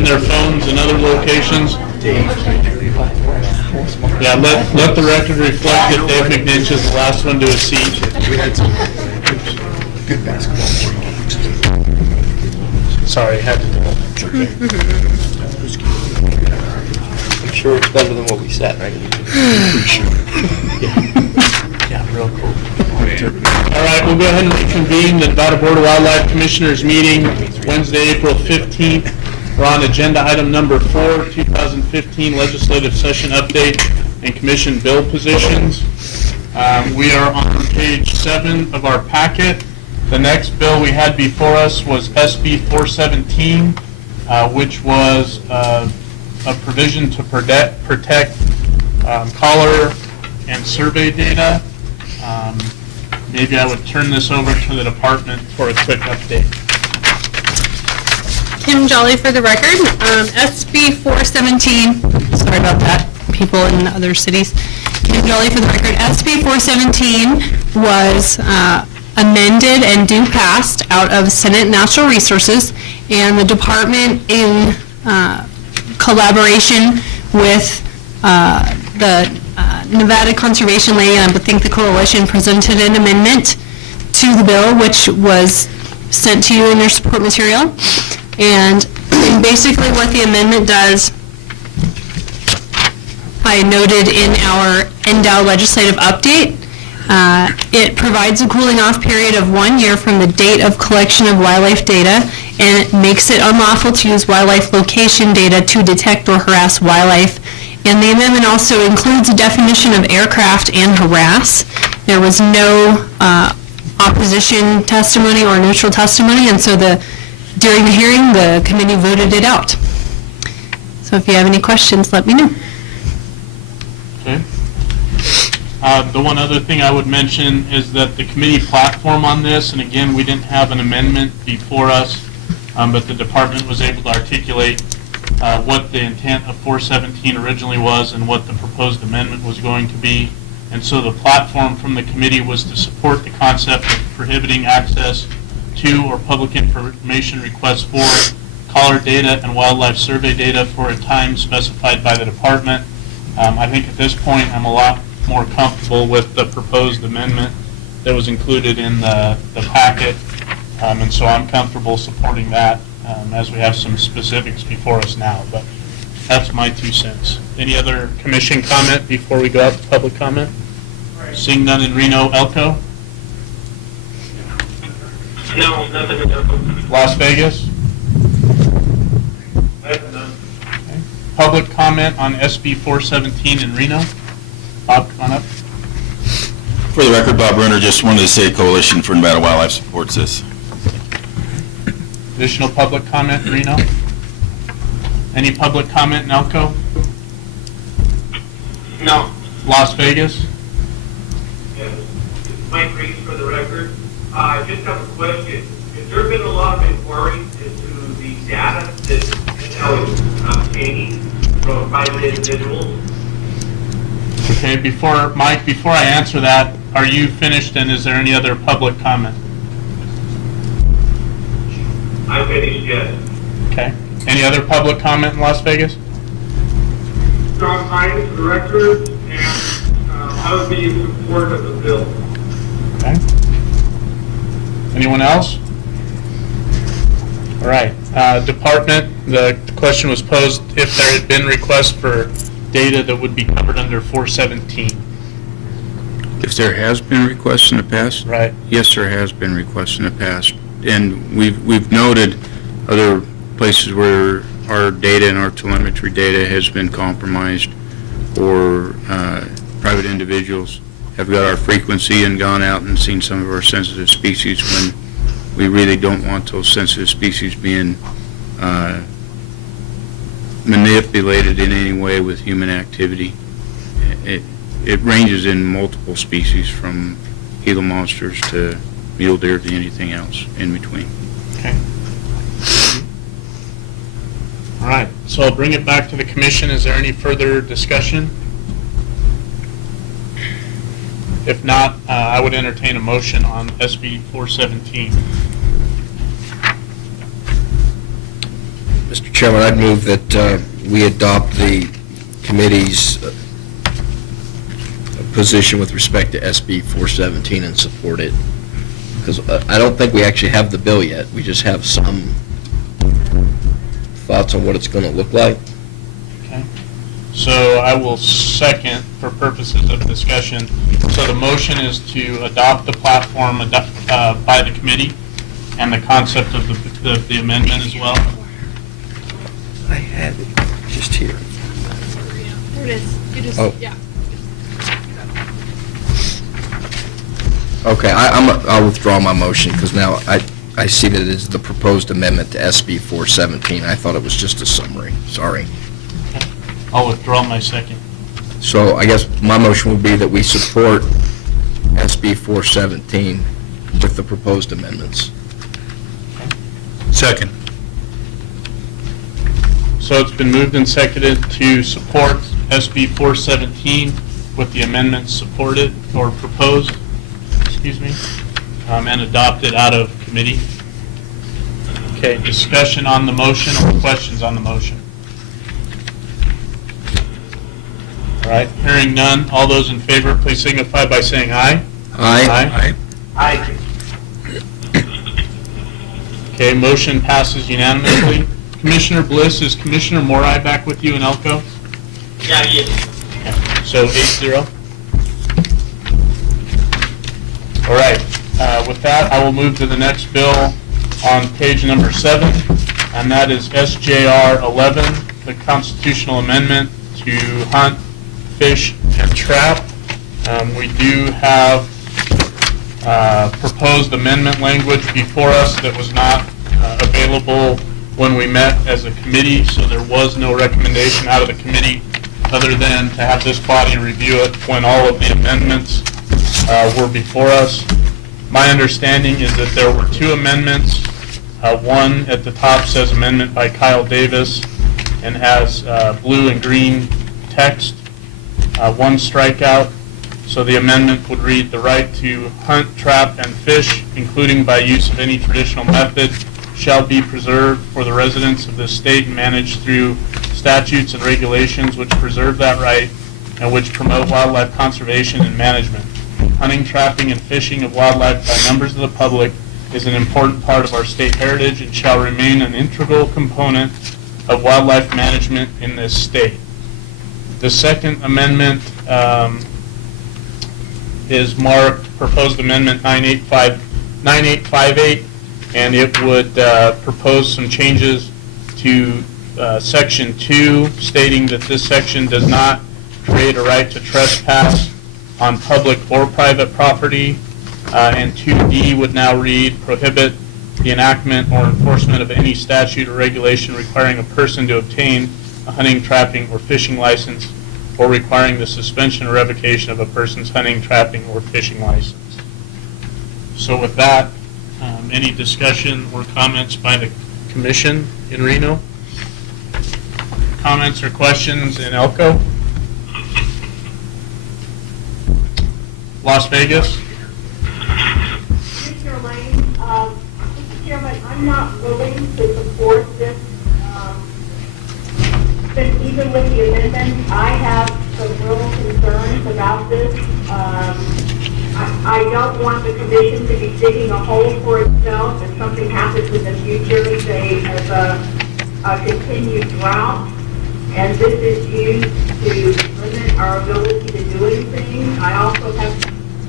in their phones and other locations. Yeah, let the record reflect that Dave McNinch is the last one to a seat. We had some good basketball. Sorry, had to do it. I'm sure it's better than what we said, right? Yeah, real cool. All right, we'll go ahead and reconvene the Nevada Board of Wildlife Commissioners meeting Wednesday, April 15th. We're on agenda item number 4, 2015 legislative session update and commission bill positions. We are on page 7 of our packet. The next bill we had before us was SB 417, which was a provision to protect caller and survey data. Maybe I would turn this over to the department for a quick update. Kim Jolly for the record. SB 417, sorry about that, people in other cities. Kim Jolly for the record. SB 417 was amended and due passed out of Senate Natural Resources, and the department in collaboration with the Nevada Conservation Land, I think the coalition presented an amendment to the bill, which was sent to you in your support material. And basically what the amendment does, I noted in our NDOW legislative update, it provides a cooling off period of 1 year from the date of collection of wildlife data, and it makes it unlawful to use wildlife location data to detect or harass wildlife. And the amendment also includes a definition of aircraft and harass. There was no opposition testimony or neutral testimony, and so during the hearing, the committee voted it out. So if you have any questions, let me know. Okay. The one other thing I would mention is that the committee platform on this, and again, we didn't have an amendment before us, but the department was able to articulate what the intent of 417 originally was and what the proposed amendment was going to be. And so the platform from the committee was to support the concept of prohibiting access to or public information requests for caller data and wildlife survey data for a time specified by the department. I think at this point I'm a lot more comfortable with the proposed amendment that was included in the packet, and so I'm comfortable supporting that as we have some specifics before us now. But that's my 2 cents. Any other commission comment before we go out to public comment? Seeing none in Reno, Elko? No, nothing in Elko. Las Vegas? I have none. Okay. Public comment on SB 417 in Reno? Bob, come on up. For the record, Bob Renner, just wanted to say Coalition for Nevada Wildlife supports this. Additional public comment in Reno? Any public comment in Elko? No. Las Vegas? Yes. Mike Reese for the record. I just have a question. Has there been a lot of inquiries into the data that now is obtaining from private individuals? Okay, Mike, before I answer that, are you finished, and is there any other public comment? I finished, yes. Okay. Any other public comment in Las Vegas? Strong findings for the record, and I would be in support of the bill. Okay. Anyone else? All right. Department, the question was posed if there had been requests for data that would be covered under 417. If there has been requests in the past? Right. Yes, there has been requests in the past. And we've noted other places where our data and our telemetry data has been compromised, or private individuals have got our frequency and gone out and seen some of our sensitive species when we really don't want those sensitive species being manipulated in any way with human activity. It ranges in multiple species, from Gila monsters to mule deer to anything else in between. Okay. All right. So I'll bring it back to the commission. Is there any further discussion? If not, I would entertain a motion on SB 417. Mr. Chairman, I'd move that we adopt the committee's position with respect to SB 417 and support it. Because I don't think we actually have the bill yet. We just have some thoughts on what it's going to look like. Okay. So I will second for purposes of discussion. So the motion is to adopt the platform by the committee and the concept of the amendment as well. I had it just here. There it is. You just, Oh. yeah. Okay, I'll withdraw my motion because now I see that it is the proposed amendment to SB 417. I thought it was just a summary. Sorry. I'll withdraw my second. So I guess my motion would be that we support SB 417 with the proposed amendments. Second. So it's been moved and seconded to support SB 417 with the amendments supported or proposed, and adopted out of committee. Okay, discussion on the motion or questions on the motion? All right, hearing none, all those in favor, please signify by saying aye. Aye. Aye. Okay, motion passes unanimously. Commissioner Bliss, is Commissioner Morai back with you in Elko? Yeah, yeah. So 8-0. All right, with that, I will move to the next bill on page number 7, and that is SJR 11, the constitutional amendment to hunt, fish, and trap. We do have proposed amendment language before us that was not available when we met as a committee, so there was no recommendation out of the committee other than to have this body review it when all of the amendments were before us. My understanding is that there were 2 amendments. One at the top says amendment by Kyle Davis and has blue and green text. 1 strikeout. So the amendment would read, "The right to hunt, trap, and fish, including by use of any traditional method, shall be preserved for the residents of this state and managed through statutes and regulations which preserve that right and which promote wildlife conservation and management. Hunting, trapping, and fishing of wildlife by members of the public is an important part of our state heritage and shall remain an integral component of wildlife management in this state." The second amendment is marked Proposed Amendment 9858, and it would propose some changes to Section 2, stating that this section does not create a right to trespass on public or private property, and 2D would now read, "Prohibit the enactment or enforcement of any statute or regulation requiring a person to obtain a hunting, trapping, or fishing license, or requiring the suspension or revocation of a person's hunting, trapping, or fishing license." So with that, any discussion or comments by the commission in Reno? Comments or questions in Elko? Las Vegas? Commissioner Lane, Mr. Chairman, I'm not willing to support this. Even with the amendment, I have some real concerns about this. I don't want the commission to be digging a hole for itself if something happens in the future, say as a continued drought, and this is used to limit our ability to do anything. I also have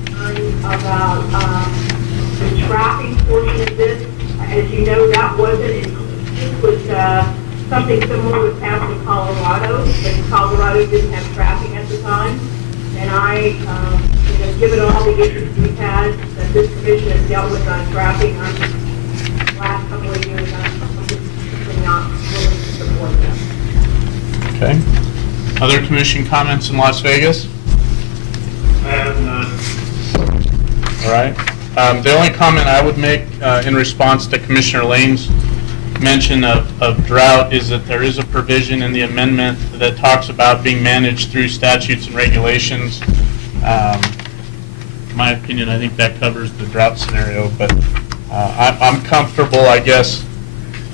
concerns about the trapping portion of this. As you know, that wasn't included with something similar was passed in Colorado, but Colorado didn't have trapping at the time. And given all the issues we've had that this commission has dealt with on trapping, last couple of years, I'm just simply not willing to support that. Okay. Other commission comments in Las Vegas? I have none. All right. The only comment I would make in response to Commissioner Lane's mention of drought is that there is a provision in the amendment that talks about being managed through statutes and regulations. In my opinion, I think that covers the drought scenario, but I'm comfortable, I guess,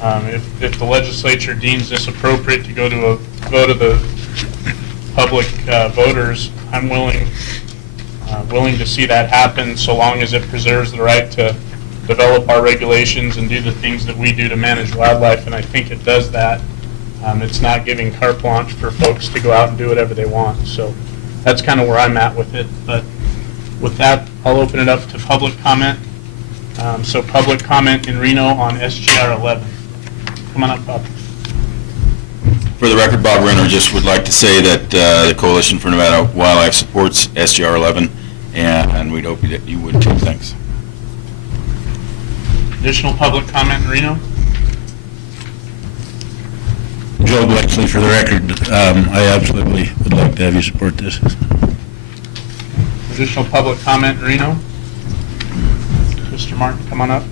If the legislature deems this appropriate to go to a vote of the public voters, I'm willing to see that happen, so long as it preserves the right to develop our regulations and do the things that we do to manage wildlife, and I think it does that. It's not giving carte blanche for folks to go out and do whatever they want. So that's kind of where I'm at with it. But with that, I'll open it up to public comment. So public comment in Reno on SGR 11. Come on up, Bob. For the record, Bob Renner just would like to say that the Coalition for Nevada Wildlife supports SGR 11, and we'd hope that you would too. Thanks. Additional public comment in Reno? Joe Blexley, for the record, I absolutely would like to have you support this. Additional public comment in Reno? Mr. Martin, come on up.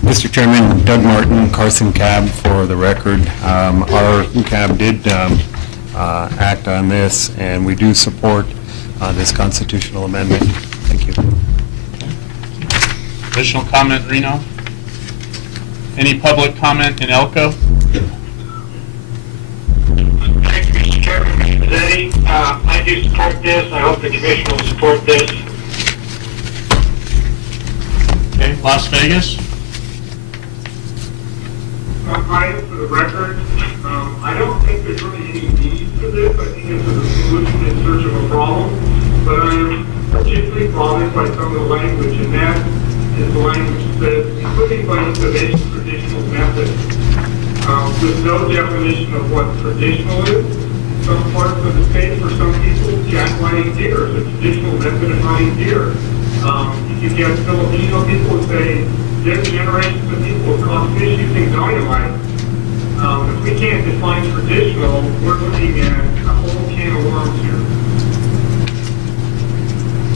Mr. Chairman, Doug Martin, Carson Cab, for the record. Our cab did act on this, and we do support this constitutional amendment. Thank you. Additional comment in Reno? Any public comment in Elko? Thank you, Mr. Chairman. Mr. Pizzetti. I do support this. I hope the commission will support this. Okay, Las Vegas? Hi, for the record, I don't think there's really any need for this. I think it's a solution in search of a problem. But I am particularly bothered by some of the language, and that is the language that says, including by innovation traditional methods, with no definition of what traditional is. Some parts of the state, for some people, jack-lighting deer is a traditional method of hunting deer. You can get Filipino people who say, there's generations of people who caught fish using dynamite. If we can't define traditional, we're looking at a whole can of worms here.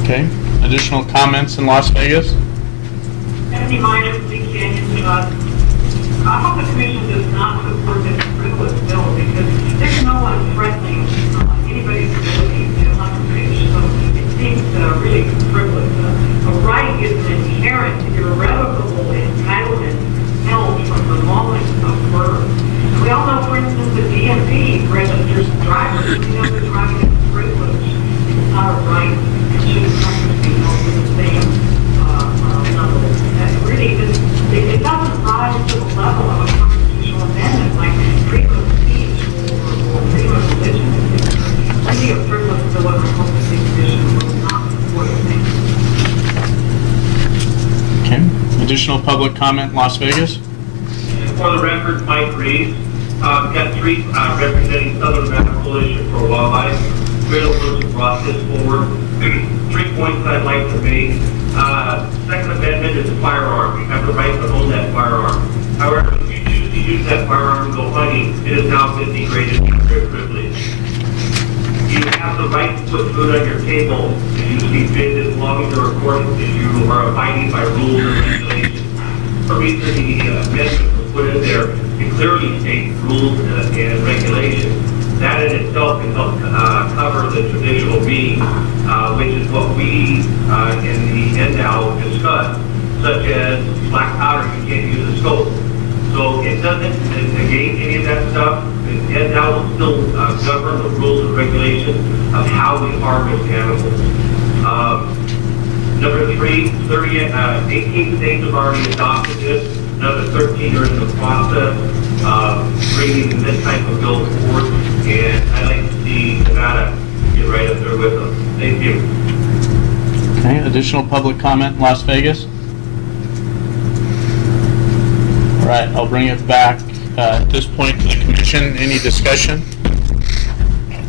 Okay, additional comments in Las Vegas? Stephanie Minor, Big Canyon. I hope the commission does not support this frivolous bill because there's no one threatening anybody's ability to hunt fish. So it seems really frivolous. A right is an inherent, irrevocable entitlement held from the moment of birth. We all know, for instance, the DMV registers drivers. We know that driving is privilege. It's not a right. It shouldn't have to be held to the same level. That really it doesn't rise to the level of a constitutional amendment like freedom of speech or freedom of religion. It's really a frivolous bill of the commission will not support it. Okay, additional public comment in Las Vegas? For the record, Mike Reeves. We've got three representing Southern Nevada Coalition for Wildlife. We're the ones who brought this forward. 3 points I'd like to make. Second Amendment is a firearm. You have the right to own that firearm. However, if you choose to use that firearm to go hunting, it has now been degraded to a privilege. You have the right to put food on your table if you see fit, as long as you're according to you are abiding by rules and regulations. The reason the amendment was put in there, it clearly states rules and regulations. That in itself can help cover the traditional meaning, which is what we in the NDOW discussed, such as black powder, you can't use a scope. So it doesn't negate any of that stuff. The NDOW will still govern the rules and regulations of how we harvest animals. Number 3, 18 states have already adopted this. Another 13 are in the process of bringing this type of bill forward, and I'd like to see Nevada get right up there with them. Thank you. Okay, additional public comment in Las Vegas? All right, I'll bring it back at this point to the commission. Any discussion?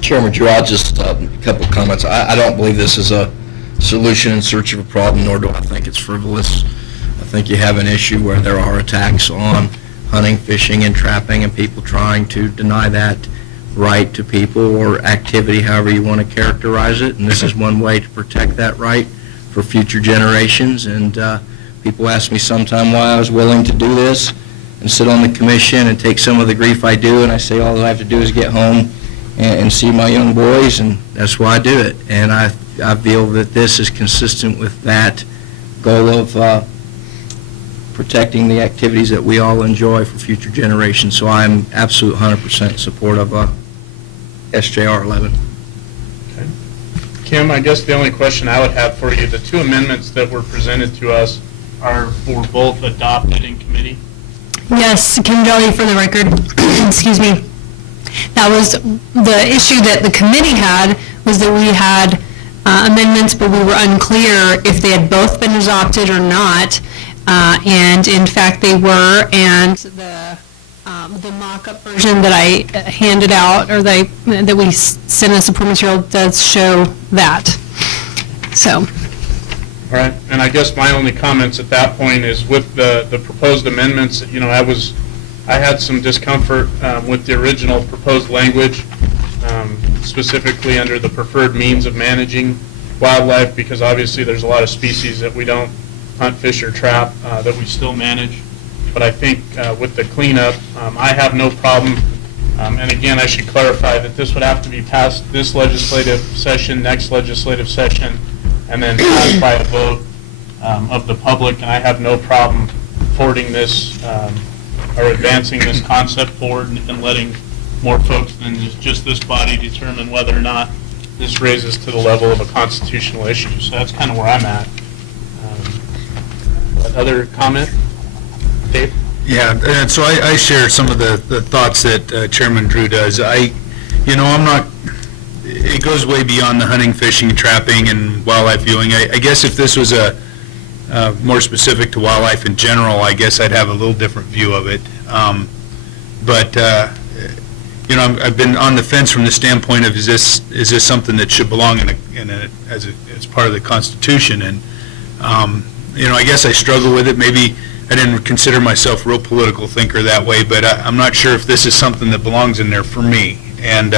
Chairman Girard, just a couple of comments. I don't believe this is a solution in search of a problem, nor do I think it's frivolous. I think you have an issue where there are attacks on hunting, fishing, and trapping, and people trying to deny that right to people or activity, however you want to characterize it. And this is one way to protect that right for future generations. And people ask me sometime why I was willing to do this and sit on the commission and take some of the grief I do, and I say all I have to do is get home and see my young boys, and that's why I do it. And I feel that this is consistent with that goal of protecting the activities that we all enjoy for future generations. So I'm absolute 100% in support of SJR 11. Kim, I guess the only question I would have for you, the two amendments that were presented to us are for both adopted in committee? Yes, Kim Jelly for the record, excuse me. That was the issue that the committee had, was that we had amendments, but we were unclear if they had both been adopted or not. And in fact, they were, and the mock-up version that I handed out, or that we sent as support material, does show that. So. All right, and I guess my only comments at that point is with the proposed amendments, I had some discomfort with the original proposed language, specifically under the preferred means of managing wildlife, because obviously there's a lot of species that we don't hunt, fish, or trap that we still manage. But I think with the cleanup, I have no problem, and again, I should clarify that this would have to be passed this legislative session, next legislative session, and then passed by a vote of the public, and I have no problem forwarding this or advancing this concept forward and letting more folks than just this body determine whether or not this raises to the level of a constitutional issue. So that's kind of where I'm at. Other comment? Dave? Yeah, and so I share some of the thoughts that Chairman Drew does. I'm not, it goes way beyond the hunting, fishing, trapping, and wildlife viewing. I guess if this was more specific to wildlife in general, I guess I'd have a little different view of it. I've been on the fence from the standpoint of is this something that should belong as part of the Constitution? And I guess I struggle with it. Maybe I didn't consider myself a real political thinker that way, but I'm not sure if this is something that belongs in there for me. And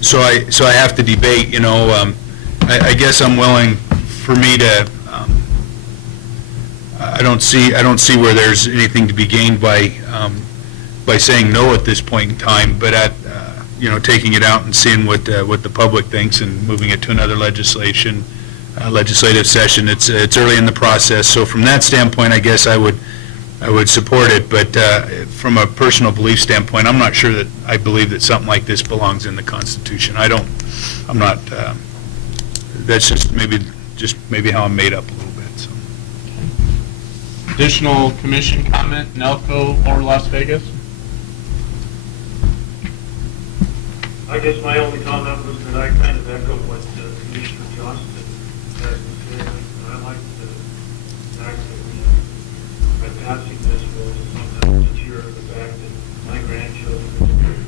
so I have to debate. I guess I'm willing for me to. I don't see where there's anything to be gained by saying no at this point in time. But taking it out and seeing what the public thinks and moving it to another legislative session. It's early in the process, so from that standpoint, I guess I would support it. But from a personal belief standpoint, I'm not sure that I believe that something like this belongs in the Constitution. I'm not. That's just maybe how I'm made up a little bit. So. Additional commission comment, Nelco or Las Vegas? I guess my only comment was that I kind of echo what Commissioner Johnston had said. I like the fact that by passing this will somehow secure the fact that my grandchildren,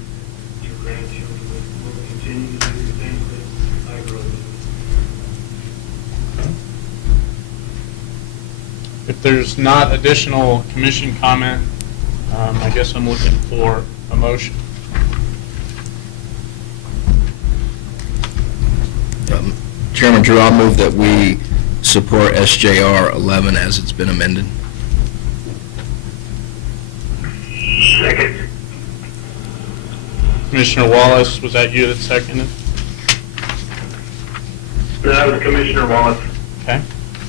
your grandchildren will continue to do the things that I grew up with. If there's not additional commission comment, I guess I'm looking for a motion. Chairman Drew, I'll move that we support SJR 11 as it's been amended. Second. Commissioner Wallace, was that you that seconded? That was Commissioner Wallace. Okay.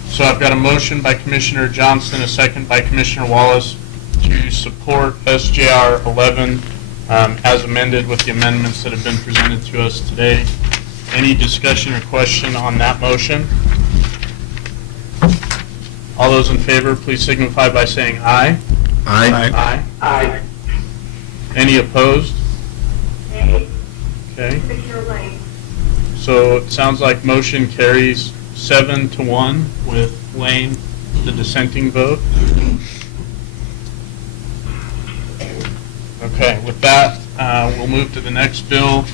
So I've got a motion by Commissioner Johnston, a second by Commissioner Wallace to support SJR 11 as amended with the amendments that have been presented to us today. Any discussion or question on that motion? All those in favor, please signify by saying aye. Aye. Aye. Aye. Any opposed? Nay. Okay. Commissioner Lane. So it sounds like motion carries 7-1 with Lane, the dissenting vote. Okay, with that, we'll move to the next bill,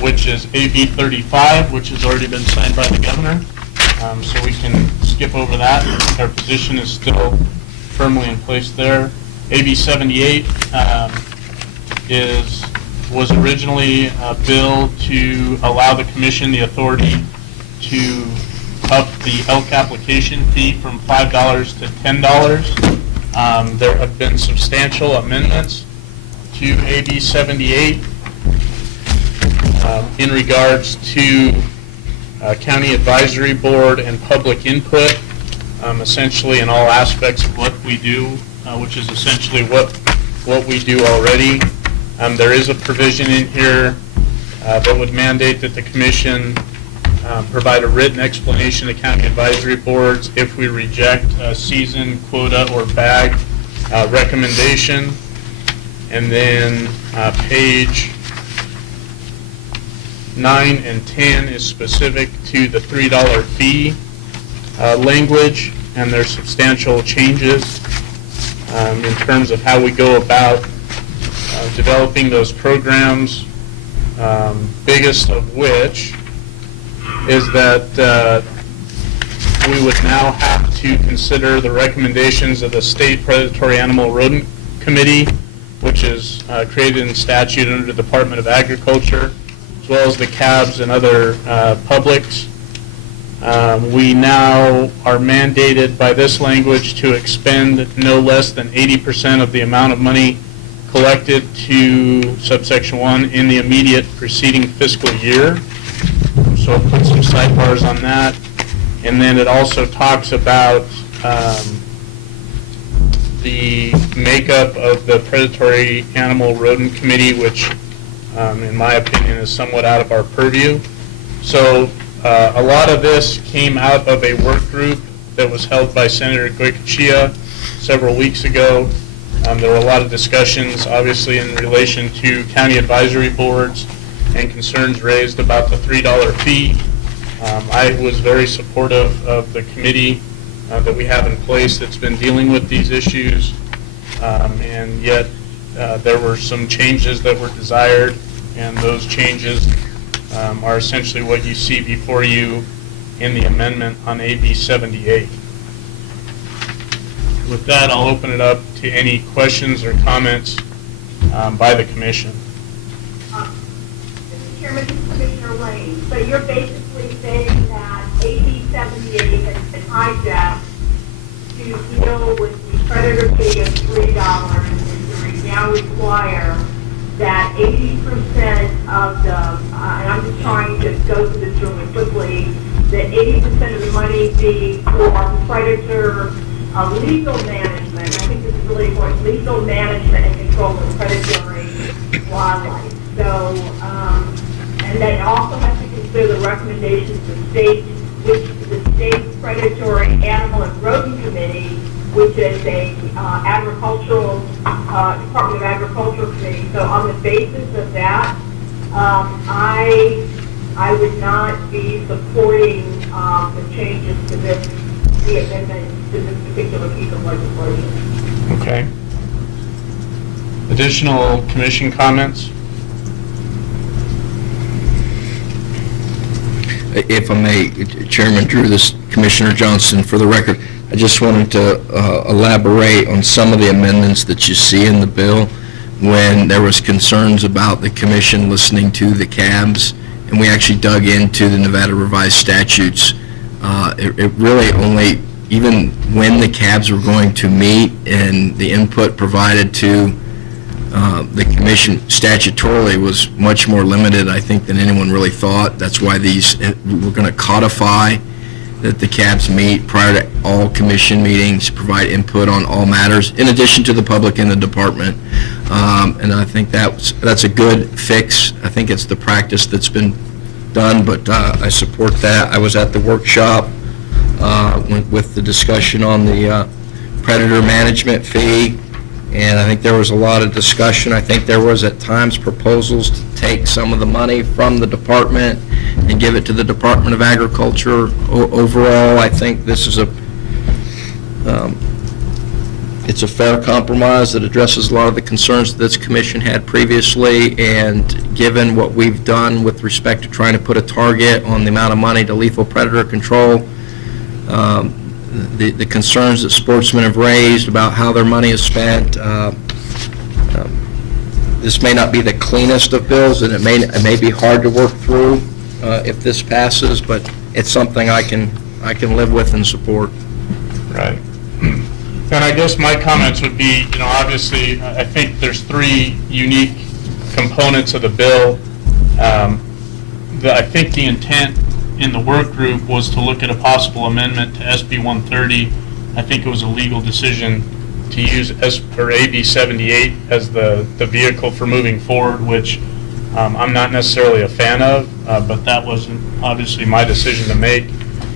which is AB 35, which has already been signed by the governor. So we can skip over that. Our position is still firmly in place there. AB 78 was originally a bill to allow the commission the authority to up the elk application fee from $5 to $10. There have been substantial amendments to AB 78 in regards to county advisory board and public input. essentially in all aspects of what we do, which is essentially what we do already. There is a provision in here that would mandate that the commission provide a written explanation to county advisory boards if we reject a season, quota, or bag recommendation. And then page 9 and 10 is specific to the $3 fee language, and there's substantial changes in terms of how we go about developing those programs, biggest of which is that we would now have to consider the recommendations of the State Predatory Animal Rodent Committee, which is created in statute under the Department of Agriculture, as well as the CABs and other publics. We now are mandated by this language to expend no less than 80% of the amount of money collected to subsection 1 in the immediate preceding fiscal year. So I'll put some sidebars on that. And then it also talks about the makeup of the Predatory Animal Rodent Committee, which in my opinion is somewhat out of our purview. So a lot of this came out of a work group that was held by Senator Goycochea several weeks ago. There were a lot of discussions, obviously, in relation to county advisory boards and concerns raised about the $3 fee. I was very supportive of the committee that we have in place that's been dealing with these issues, and yet there were some changes that were desired, and those changes are essentially what you see before you in the amendment on AB 78. With that, I'll open it up to any questions or comments by the commission. Mr. Chairman, this is Commissioner Lane. So you're basically saying that AB 78 has been hijacked to deal with the predator fee of $3 and to now require that 80% of the, and I'm just trying to go through this really quickly, that 80% of the money be for predator legal management. I think this is really important, legal management and control of predatory wildlife. So, and they also have to consider the recommendations of the state, which the State Predatory Animal and Rodent Committee, which is a agricultural, Department of Agriculture committee. So on the basis of that, I would not be supporting the changes to this, the amendment to this particular piece of legislation. Okay. Additional commission comments? If I may, Chairman Drew, this Commissioner Johnson, for the record, I just wanted to elaborate on some of the amendments that you see in the bill when there was concerns about the commission listening to the CABs, and we actually dug into the Nevada revised statutes. It really only, even when the CABs were going to meet and the input provided to the commission statutorily was much more limited, I think, than anyone really thought. That's why we're going to codify that the CABs meet prior to all commission meetings, provide input on all matters, in addition to the public and the department. And I think that's a good fix. I think it's the practice that's been done, but I support that. I was at the workshop with the discussion on the predator management fee, and I think there was a lot of discussion. I think there was at times proposals to take some of the money from the department and give it to the Department of Agriculture. Overall, I think this is it's a fair compromise that addresses a lot of the concerns that this commission had previously, and given what we've done with respect to trying to put a target on the amount of money to lethal predator control, the concerns that sportsmen have raised about how their money is spent, this may not be the cleanest of bills, and it may be hard to work through if this passes, but it's something I can live with and support. Right. And I guess my comments would be, obviously, I think there's three unique components of the bill. I think the intent in the work group was to look at a possible amendment to SB 130. I think it was a legal decision to use AB 78 as the vehicle for moving forward, which I'm not necessarily a fan of, but that wasn't obviously my decision to make.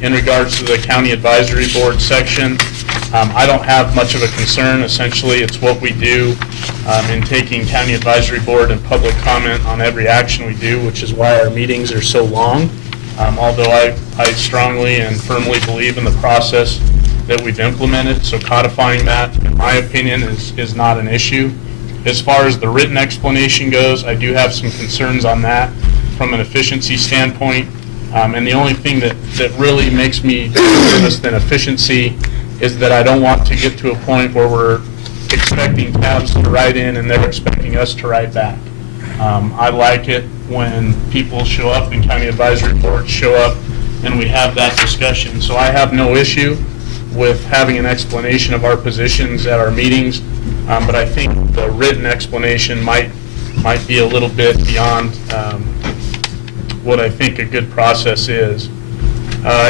In regards to the County Advisory Board section, I don't have much of a concern. Essentially, it's what we do in taking County Advisory Board and public comment on every action we do, which is why our meetings are so long. Although I strongly and firmly believe in the process that we've implemented, so codifying that, in my opinion, is not an issue. As far as the written explanation goes, I do have some concerns on that from an efficiency standpoint. And the only thing that really makes me nervous than efficiency is that I don't want to get to a point where we're expecting cabs to write in and they're expecting us to write back. I like it when people show up and county advisory boards show up and we have that discussion. So I have no issue with having an explanation of our positions at our meetings, but I think the written explanation might be a little bit beyond what I think a good process is.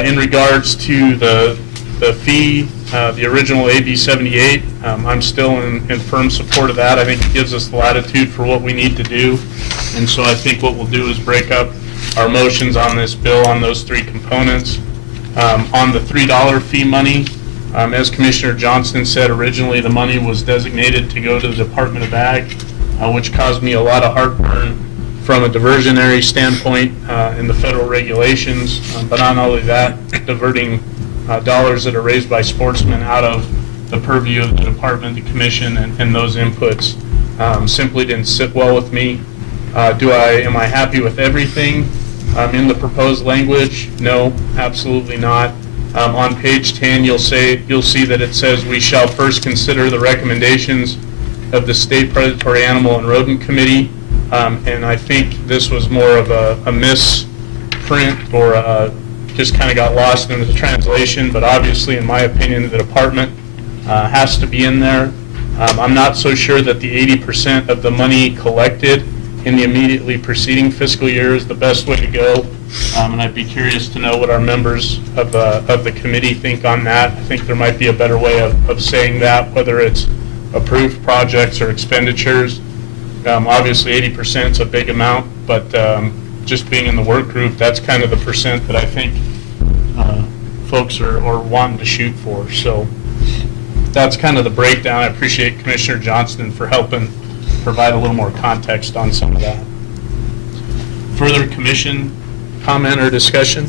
In regards to the fee, the original AB 78, I'm still in firm support of that. I think it gives us the latitude for what we need to do. And so I think what we'll do is break up our motions on this bill on those three components. On the $3 fee money, as Commissioner Johnston said, originally the money was designated to go to the Department of Ag, which caused me a lot of heartburn from a diversionary standpoint in the federal regulations, but not only that, diverting dollars that are raised by sportsmen out of the purview of the department, the commission, and those inputs simply didn't sit well with me. Am I happy with everything in the proposed language? No, absolutely not. On page 10, you'll see that it says we shall first consider the recommendations of the State Predatory Animal and Rodent Committee. And I think this was more of a misprint or just kind of got lost in the translation, but obviously, in my opinion, the department has to be in there. I'm not so sure that the 80% of the money collected in the immediately preceding fiscal year is the best way to go, and I'd be curious to know what our members of the committee think on that. I think there might be a better way of saying that, whether it's approved projects or expenditures. Obviously, 80% is a big amount, but just being in the work group, that's kind of the percent that I think folks are wanting to shoot for. So that's kind of the breakdown. I appreciate Commissioner Johnston for helping provide a little more context on some of that. Further commission comment or discussion?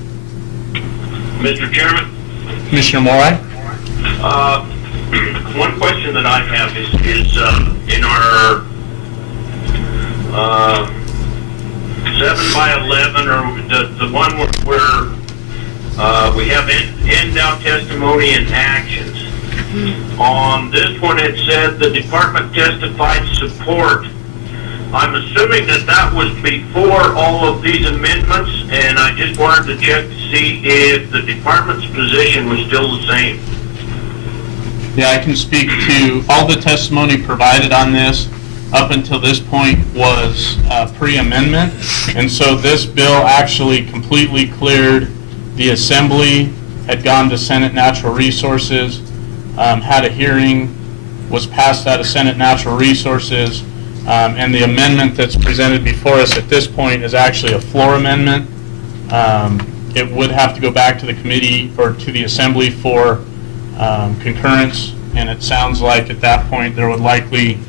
Mr. Chairman? Commissioner Morai? One question that I have is in our 7x11, or the one where we have end-out testimony and actions. On this one, it said the department testified support. I'm assuming that was before all of these amendments, and I just wanted to check to see if the department's position was still the same. Yeah, I can speak to all the testimony provided on this up until this point was pre-amendment, and so this bill actually completely cleared the assembly, had gone to Senate Natural Resources, had a hearing, was passed out of Senate Natural Resources, and the amendment that's presented before us at this point is actually a floor amendment. It would have to go back to the committee or to the assembly for concurrence, and it sounds like at that point there would likely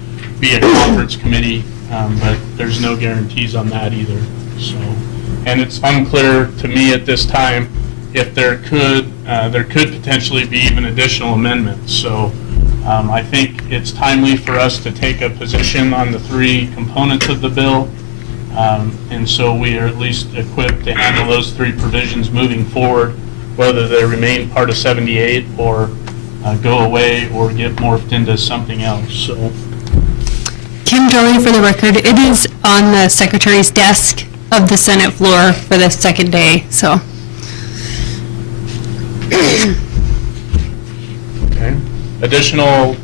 be a conference committee, but there's no guarantees on that either. So, and it's unclear to me at this time if there could potentially be even additional amendments. So I think it's timely for us to take a position on the three components of the bill, and so we are at least equipped to handle those three provisions moving forward, whether they remain part of 78 or go away or get morphed into something else. So, Kim Dolly, for the record, it is on the Secretary's desk of the Senate floor for the second day, so. okay. Additional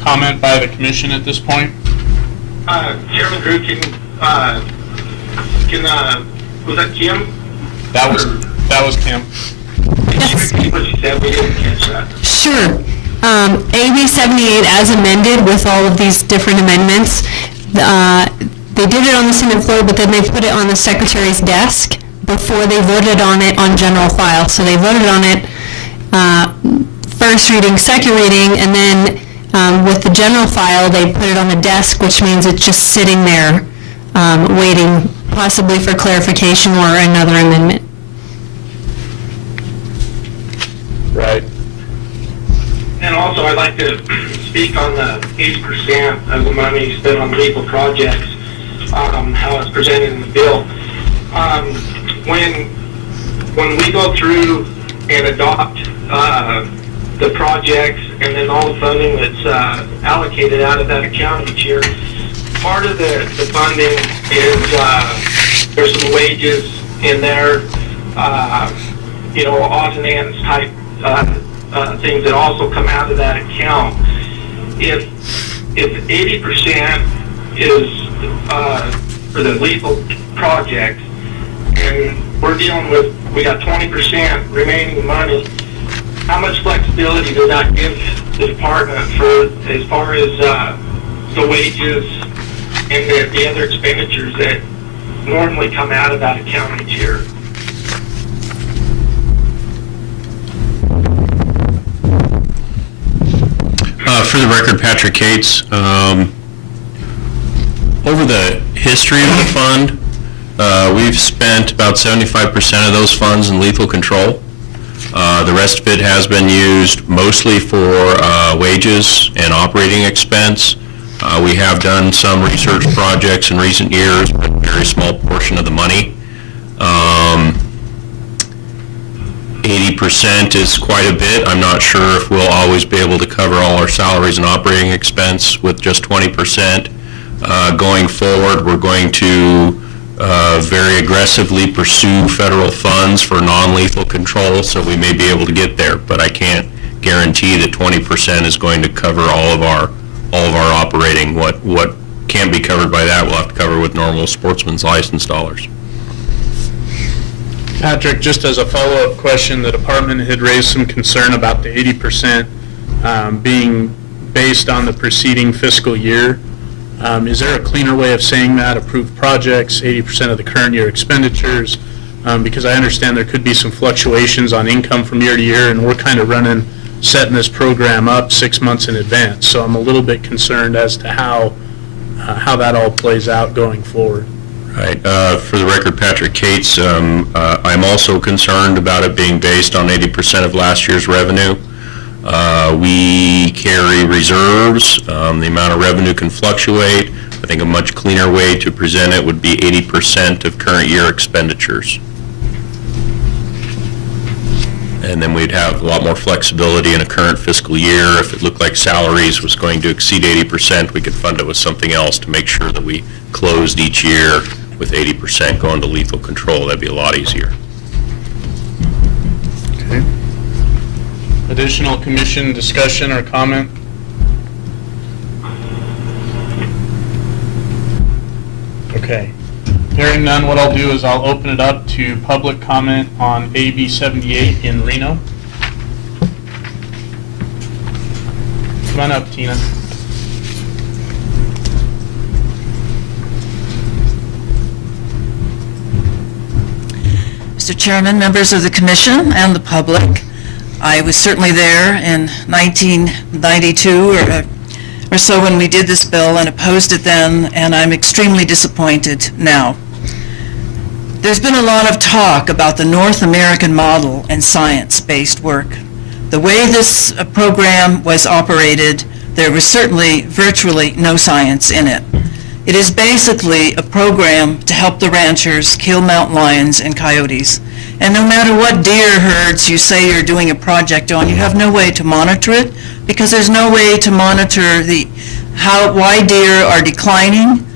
comment by the commission at this point? Chairman Drew, was that Kim? That was That was Kim. Yes. What you said, we didn't catch that. Sure. AB 78 as amended with all of these different amendments, they did it on the Senate floor, but then they put it on the Secretary's desk before they voted on it on general file. So they voted on it first reading, second reading, and then with the general file, they put it on the desk, which means it's just sitting there waiting possibly for clarification or another amendment. Right. And also, I'd like to speak on the 80% of the money spent on legal projects, how it's presented in the bill. When we go through and adopt the projects and then all the funding that's allocated out of that account each year, part of the funding is there's some wages in there, odds and ends type things that also come out of that account. If 80% is for the lethal projects, and we're dealing with, we got 20% remaining money, how much flexibility does that give the department for as far as the wages and the other expenditures that normally come out of that account each year? For the record, Patrick Cates. Over the history of the fund, we've spent about 75% of those funds in lethal control. The rest of it has been used mostly for wages and operating expense. We have done some research projects in recent years, but a very small portion of the money. 80% is quite a bit. I'm not sure if we'll always be able to cover all our salaries and operating expense with just 20%. Going forward, we're going to very aggressively pursue federal funds for non-lethal control, so we may be able to get there, but I can't guarantee that 20% is going to cover all of our operating. What can be covered by that, we'll have to cover with normal sportsman's license dollars. Patrick, just as a follow-up question, the department had raised some concern about the 80% being based on the preceding fiscal year. Is there a cleaner way of saying that? Approved projects, 80% of the current year expenditures? Because I understand there could be some fluctuations on income from year to year, and we're kind of setting this program up 6 months in advance. So I'm a little bit concerned as to how that all plays out going forward. Right. For the record, Patrick Cates, I'm also concerned about it being based on 80% of last year's revenue. We carry reserves. The amount of revenue can fluctuate. I think a much cleaner way to present it would be 80% of current year expenditures. And then we'd have a lot more flexibility in a current fiscal year. If it looked like salaries was going to exceed 80%, we could fund it with something else to make sure that we closed each year with 80% going to lethal control. That'd be a lot easier. Okay. Additional commission discussion or comment? Okay. Hearing none, what I'll do is I'll open it up to public comment on AB 78 in Reno. Come on up, Tina. Mr. Chairman, members of the commission, and the public, I was certainly there in 1992 or so when we did this bill and opposed it then, and I'm extremely disappointed now. There's been a lot of talk about the North American model and science-based work. The way this program was operated, there was certainly virtually no science in it. It is basically a program to help the ranchers kill mountain lions and coyotes. And no matter what deer herds you say you're doing a project on, you have no way to monitor it, because there's no way to monitor why deer are declining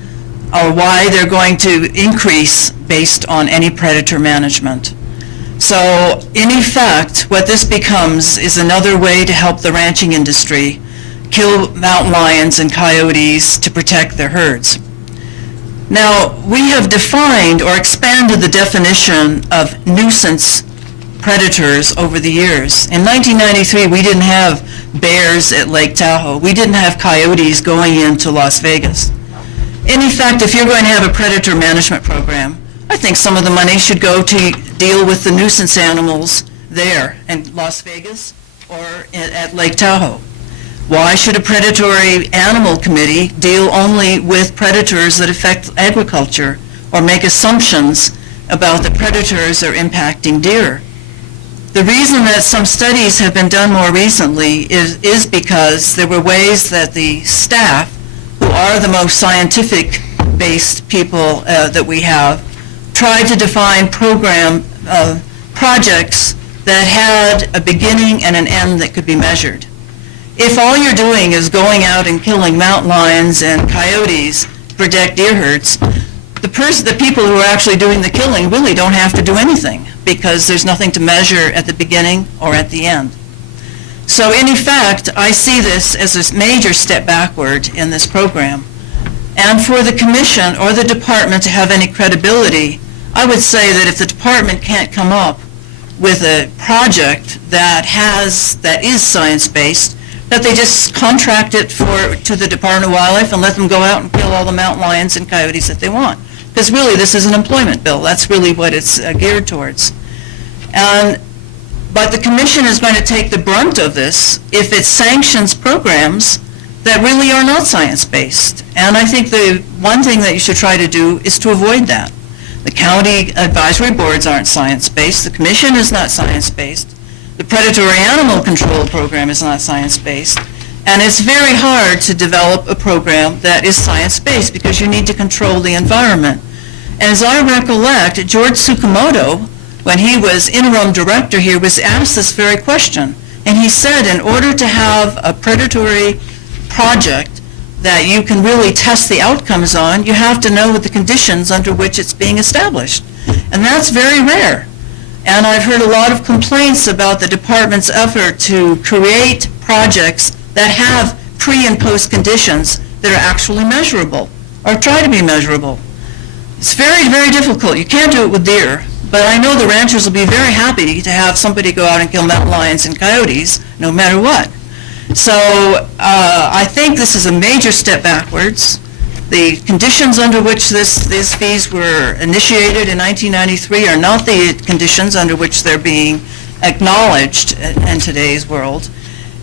or why they're going to increase based on any predator management. So in effect, what this becomes is another way to help the ranching industry kill mountain lions and coyotes to protect their herds. Now, we have defined or expanded the definition of nuisance predators over the years. In 1993, we didn't have bears at Lake Tahoe. We didn't have coyotes going into Las Vegas. And in fact, if you're going to have a predator management program, I think some of the money should go to deal with the nuisance animals there in Las Vegas or at Lake Tahoe. Why should a predatory animal committee deal only with predators that affect agriculture or make assumptions about the predators are impacting deer? The reason that some studies have been done more recently is because there were ways that the staff, who are the most scientific-based people that we have, tried to define projects that had a beginning and an end that could be measured. If all you're doing is going out and killing mountain lions and coyotes to protect deer herds, the people who are actually doing the killing really don't have to do anything because there's nothing to measure at the beginning or at the end. So in effect, I see this as a major step backward in this program. And for the commission or the department to have any credibility, I would say that if the department can't come up with a project that is science-based, that they just contract it to the Department of Wildlife and let them go out and kill all the mountain lions and coyotes that they want. Because really, this is an employment bill. That's really what it's geared towards. But the commission is going to take the brunt of this if it sanctions programs that really are not science-based. And I think the one thing that you should try to do is to avoid that. The county advisory boards aren't science-based. The commission is not science-based. The predatory animal control program is not science-based. And it's very hard to develop a program that is science-based because you need to control the environment. And as I recollect, George Tsukamoto, when he was interim director here, was asked this very question. And he said, in order to have a predatory project that you can really test the outcomes on, you have to know the conditions under which it's being established. And that's very rare. And I've heard a lot of complaints about the department's effort to create projects that have pre and post conditions that are actually measurable, or try to be measurable. It's very, very difficult. You can't do it with deer, but I know the ranchers will be very happy to have somebody go out and kill mountain lions and coyotes, no matter what. So I think this is a major step backwards. The conditions under which these fees were initiated in 1993 are not the conditions under which they're being acknowledged in today's world.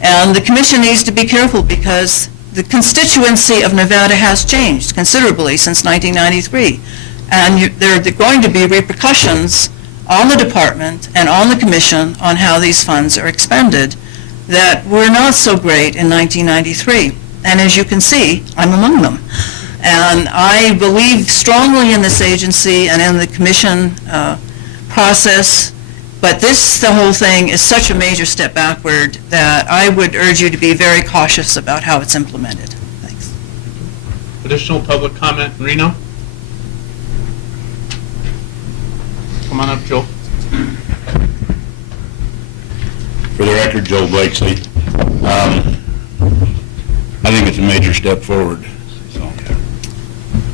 And the commission needs to be careful because the constituency of Nevada has changed considerably since 1993. And there are going to be repercussions on the department and on the commission on how these funds are expended that were not so great in 1993. And as you can see, I'm among them. And I believe strongly in this agency and in the commission process, but the whole thing is such a major step backward that I would urge you to be very cautious about how it's implemented. Thanks. Additional public comment, Reno? Come on up, Joel. For the record, Joel Blakesley. I think it's a major step forward. So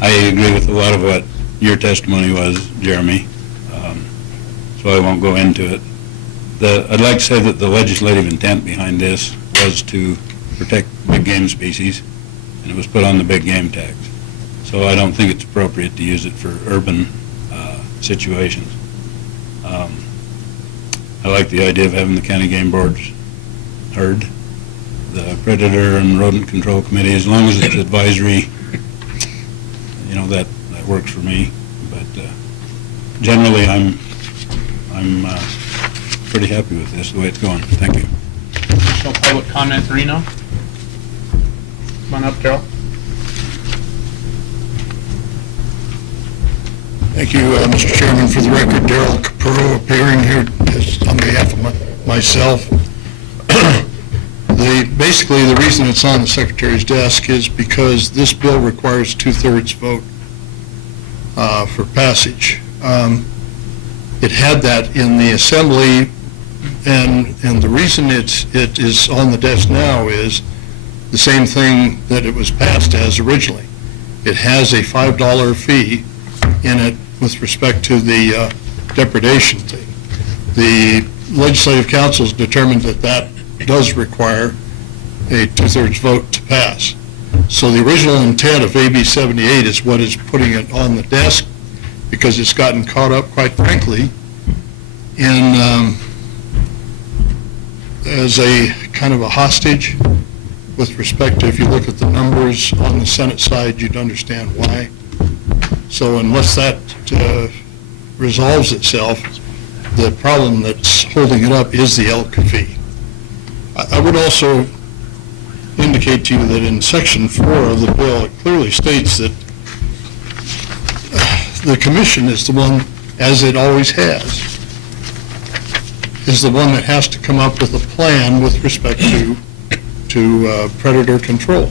I agree with a lot of what your testimony was, Jeremy, so I won't go into it. I'd like to say that the legislative intent behind this was to protect big game species, and it was put on the big game tax. So I don't think it's appropriate to use it for urban situations. I like the idea of having the county game boards heard, the predator and rodent control committee, as long as it's advisory, that works for me. But generally, I'm pretty happy with this, the way it's going. Thank you. Additional public comment, Reno? Come on up, Daryl. Thank you, Mr. Chairman. For the record, Daryl Capurro appearing here on behalf of myself. Basically, the reason it's on the Secretary's desk is because this bill requires 2/3 vote for passage. It had that in the Assembly, and the reason it is on the desk now is the same thing that it was passed as originally. It has a $5 fee in it with respect to the depredation thing. The legislative council's determined that that does require a two-thirds vote to pass. So the original intent of AB 78 is what is putting it on the desk, because it's gotten caught up, quite frankly, in as a kind of a hostage with respect to, if you look at the numbers on the Senate side, you'd understand why. So unless that resolves itself, the problem that's holding it up is the elk fee. I would also indicate to you that in Section 4 of the bill, it clearly states that the commission is the one, as it always has, is the one that has to come up with a plan with respect to predator control.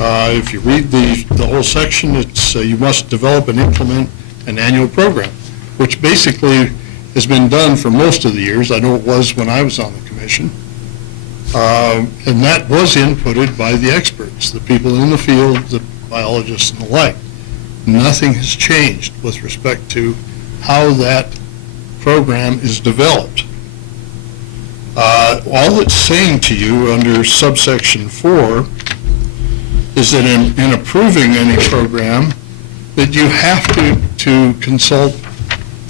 If you read the whole section, it's you must develop and implement an annual program, which basically has been done for most of the years. I know it was when I was on the commission. And that was inputted by the experts, the people in the field, the biologists and the like. Nothing has changed with respect to how that program is developed. All it's saying to you under subsection 4 is that in approving any program, that you have to consult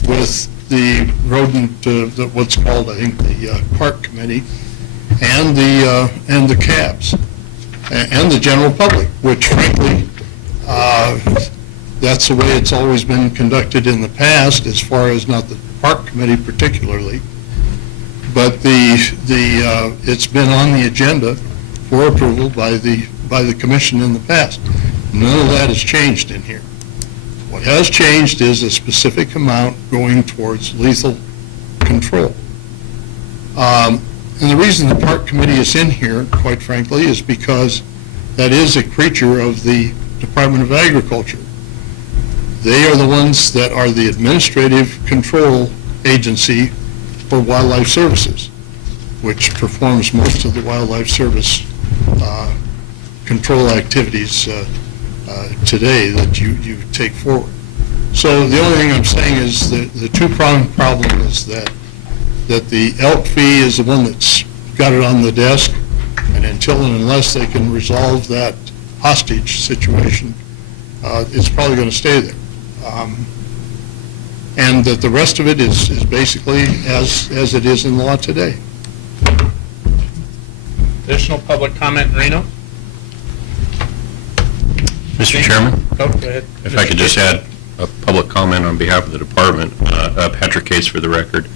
with the rodent, what's called, I think, the park committee, and the cabs, and the general public, which frankly, that's the way it's always been conducted in the past, as far as not the park committee particularly, but it's been on the agenda for approval by the commission in the past. None of that has changed in here. What has changed is a specific amount going towards lethal control. And the reason the park committee is in here, quite frankly, is because that is a creature of the Department of Agriculture. They are the ones that are the administrative control agency for wildlife services, which performs most of the wildlife service control activities today that you take forward. So the only thing I'm saying is the two-pronged problem is that the elk fee is the one that's got it on the desk, and until and unless they can resolve that hostage situation, it's probably going to stay there. And that the rest of it is basically as it is in law today. Additional public comment, Reno? Mr. Chairman, Oh, go ahead. if I could just add a public comment on behalf of the department, Patrick Case for the record.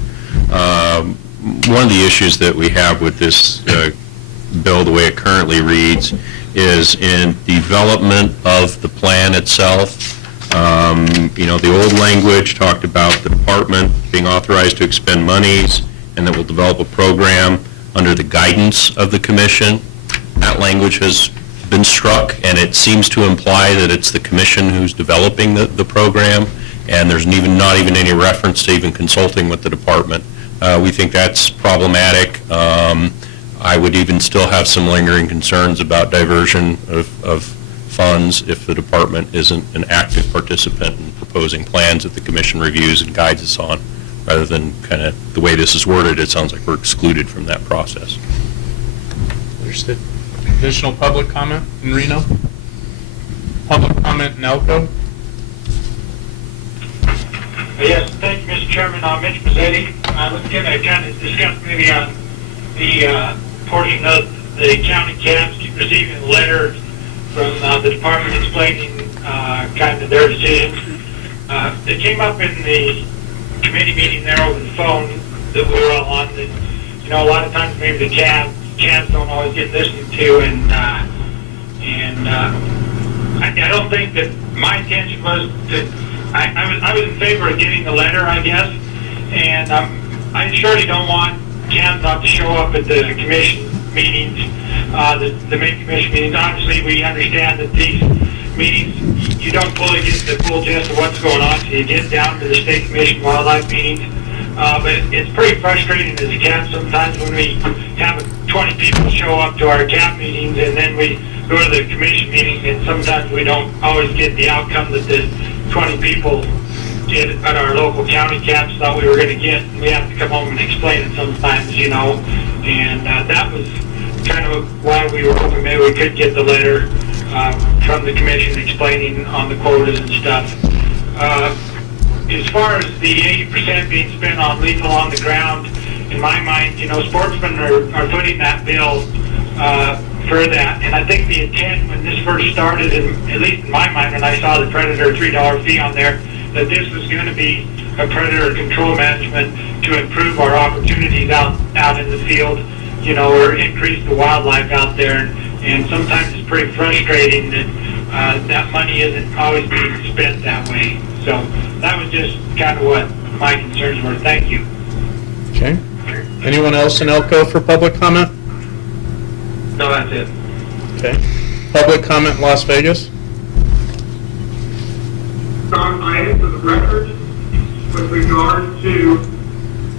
One of the issues that we have with this bill, the way it currently reads, is in development of the plan itself. The old language talked about the department being authorized to expend monies and that will develop a program under the guidance of the commission. That language has been struck, and it seems to imply that it's the commission who's developing the program, and there's not even any reference to even consulting with the department. We think that's problematic. I would even still have some lingering concerns about diversion of funds if the department isn't an active participant in proposing plans that the commission reviews and guides us on, rather than kind of the way this is worded. It sounds like we're excluded from that process. Understood. Additional public comment in Reno? Public comment in Elko? Yes, thank you, Mr. Chairman. Mitch Mazzetti. Let's get a kind of discuss maybe on the portion of the county cabs receiving a letter from the department explaining kind of their decisions. It came up in the committee meeting there over the phone that we were all on that, a lot of times maybe the cabs don't always get listened to, and I don't think that my intention was to. I was in favor of getting the letter, I guess, and I surely don't want cabs not to show up at the commission meetings, the main commission meetings. Obviously, we understand that these meetings, you don't fully get the full gist of what's going on, so you get down to the state commission wildlife meetings. But it's pretty frustrating as a cab sometimes when we have 20 people show up to our cab meetings, and then we go to the commission meetings, and sometimes we don't always get the outcome that the 20 people at our local county cabs thought we were going to get. We have to come home and explain it sometimes, you know, and that was kind of why we were hoping maybe we could get the letter from the commission explaining on the quotas and stuff. As far as the 80% being spent on lethal on the ground, in my mind, you know, sportsmen are footing that bill for that. And I think the intent when this first started, at least in my mind, when I saw the Predator $3 fee on there, that this was going to be a predator control management to improve our opportunities out in the field, you know, or increase the wildlife out there. And sometimes it's pretty frustrating that that money isn't always being spent that way. So that was just kind of what my concerns were. Thank you. Okay. Anyone else in Elko for public comment? No, that's it. Okay. Public comment in Las Vegas? Don Ian, for the record, with regard to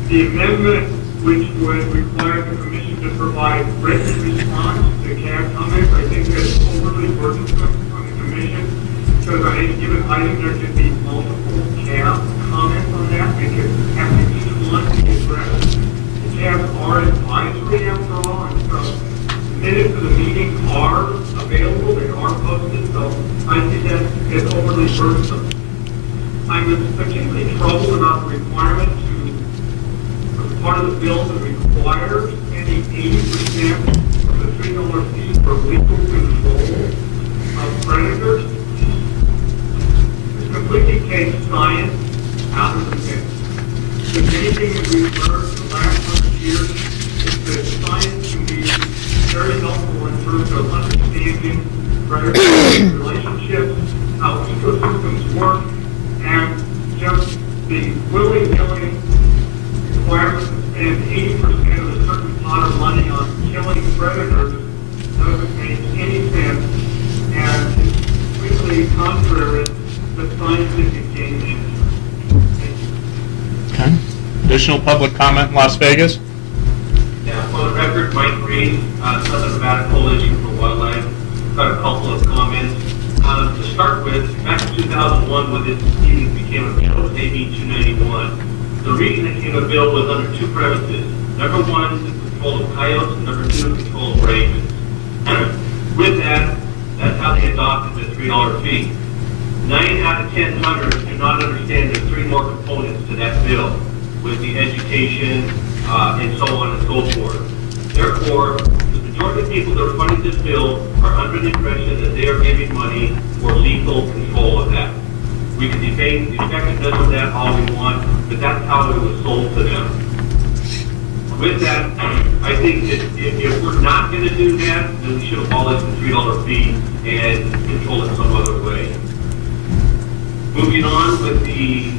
the amendment which would require the commission to provide written response to CAB comments, I think that's overly burdensome on the commission, because on any given item, there could be multiple CAB comments on that, because having each one be addressed. The CABs are advisory after all, and so minutes of the meeting are available, they are posted, so I think that is overly burdensome. I'm particularly troubled about the requirement to, as part of the bill that requires any 80% of the $3 fee for legal control of predators. This completely takes science out of the mix. If anything that we've learned in the last 100 years is that science can be very helpful in terms of understanding predator relationships, how ecosystems work, and just the willy-nilly requirement to spend 80% of a certain pot of money on killing predators doesn't make any sense, and it's completely contrary to scientific game management. Thank you. Okay. Additional public comment in Las Vegas? Yeah, for the record, Mike Reed, Southern Nevada Coalition for Wildlife. Got a couple of comments. To start with, back in 2001, when this even became a bill, it was AB 291. The reason it came a bill was under two premises. Number one, the control of coyotes, and number two, the control of ravens. With that, that's how they adopted the $3 fee. 9 out of 10 hunters do not understand there's three more components to that bill, with the education, and so on and so forth. Therefore, the majority of people that are funding this bill are under the impression that they are giving money for lethal control of that. We can debate the effectiveness of that all we want, but that's how it was sold to them. With that, I think that if we're not going to do that, then we should abolish the $3 fee and control it some other way. Moving on with the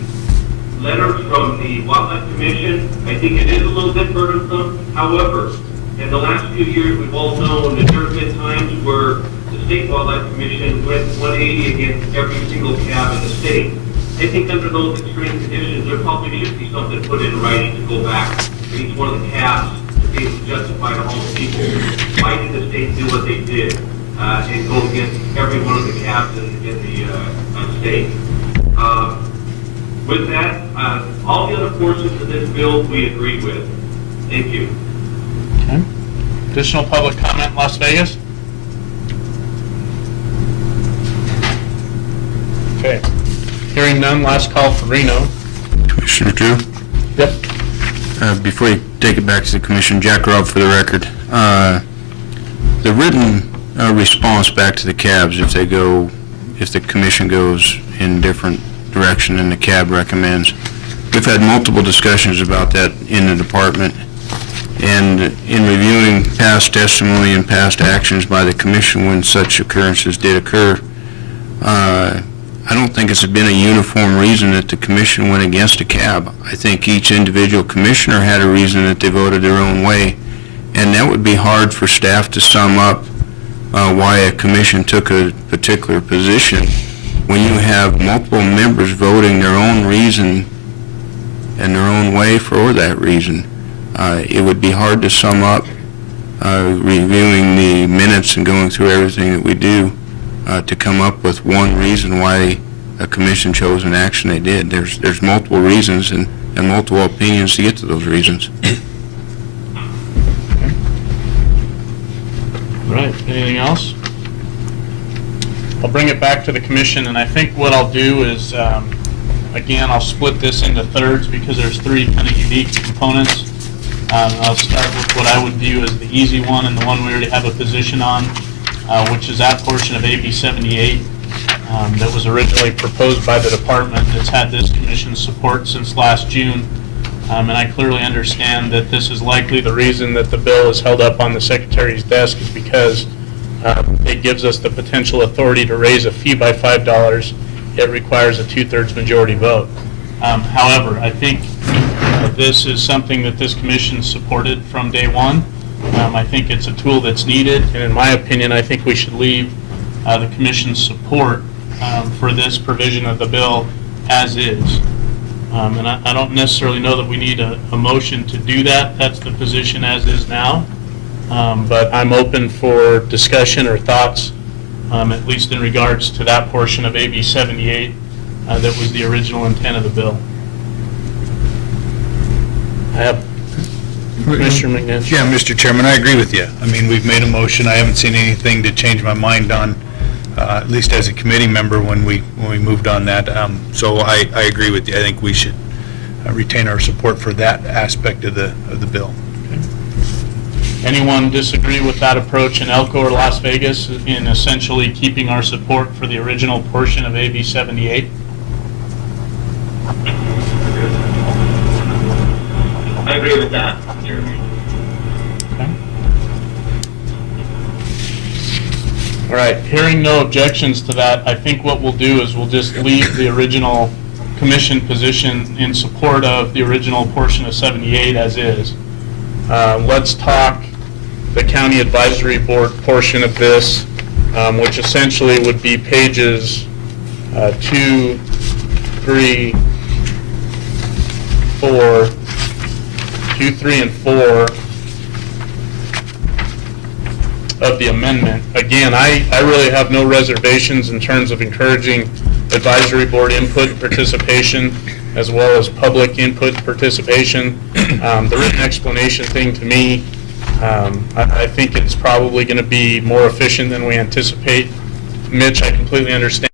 letters from the Wildlife Commission, I think it is a little bit burdensome. However, in the last few years, we've all known that there have been times where the State Wildlife Commission went 180 against every single cab in the state. I think under those extreme conditions, there probably should be something put in writing to go back for each one of the cabs to be able to justify to all the people why did the state do what they did and go against every one of the cabs in the state. With that, all the other portions of this bill we agree with. Thank you. Okay. Additional public comment in Las Vegas? Okay. Hearing none, last call for Reno. Commissioner Drew? Yep. Before you take it back to the commission, Jack Robb for the record. The written response back to the cabs, if the commission goes in different direction than the cab recommends, we've had multiple discussions about that in the department. And in reviewing past testimony and past actions by the commission when such occurrences did occur, I don't think it's been a uniform reason that the commission went against a cab. I think each individual commissioner had a reason that they voted their own way, and that would be hard for staff to sum up why a commission took a particular position when you have multiple members voting their own reason and their own way for that reason. It would be hard to sum up, reviewing the minutes and going through everything that we do, to come up with one reason why a commission chose an action they did. There's multiple reasons and multiple opinions to get to those reasons. Right, anything else? I'll bring it back to the commission, and I think what I'll do is, again, I'll split this into thirds because there's three kind of unique components. I'll start with what I would view as the easy one and the one we already have a position on, which is that portion of AB 78 that was originally proposed by the department. It's had this commission's support since last June. And I clearly understand that this is likely the reason that the bill is held up on the Secretary's desk is because it gives us the potential authority to raise a fee by $5. It requires a 2/3 majority vote. However, I think this is something that this commission supported from day one. I think it's a tool that's needed, and in my opinion, I think we should leave the commission's support for this provision of the bill as is. And I don't necessarily know that we need a motion to do that. That's the position as is now. But I'm open for discussion or thoughts, at least in regards to that portion of AB 78 that was the original intent of the bill. I have Commissioner McNish. Yeah, Mr. Chairman, I agree with you. I mean, we've made a motion. I haven't seen anything to change my mind on, at least as a committee member when we moved on that. So I agree with you. I think we should retain our support for that aspect of the bill. Anyone disagree with that approach in Elko or Las Vegas in essentially keeping our support for the original portion of AB 78? I agree with that. Okay. All right, hearing no objections to that, I think what we'll do is we'll just leave the original commission position in support of the original portion of 78 as is. Let's talk the county advisory board portion of this, which essentially would be pages 2, 3, 4, 2, 3, and 4 of the amendment. Again, I really have no reservations in terms of encouraging advisory board input and participation, as well as public input and participation. The written explanation thing, to me, I think it's probably going to be more efficient than we anticipate. Mitch, I completely understand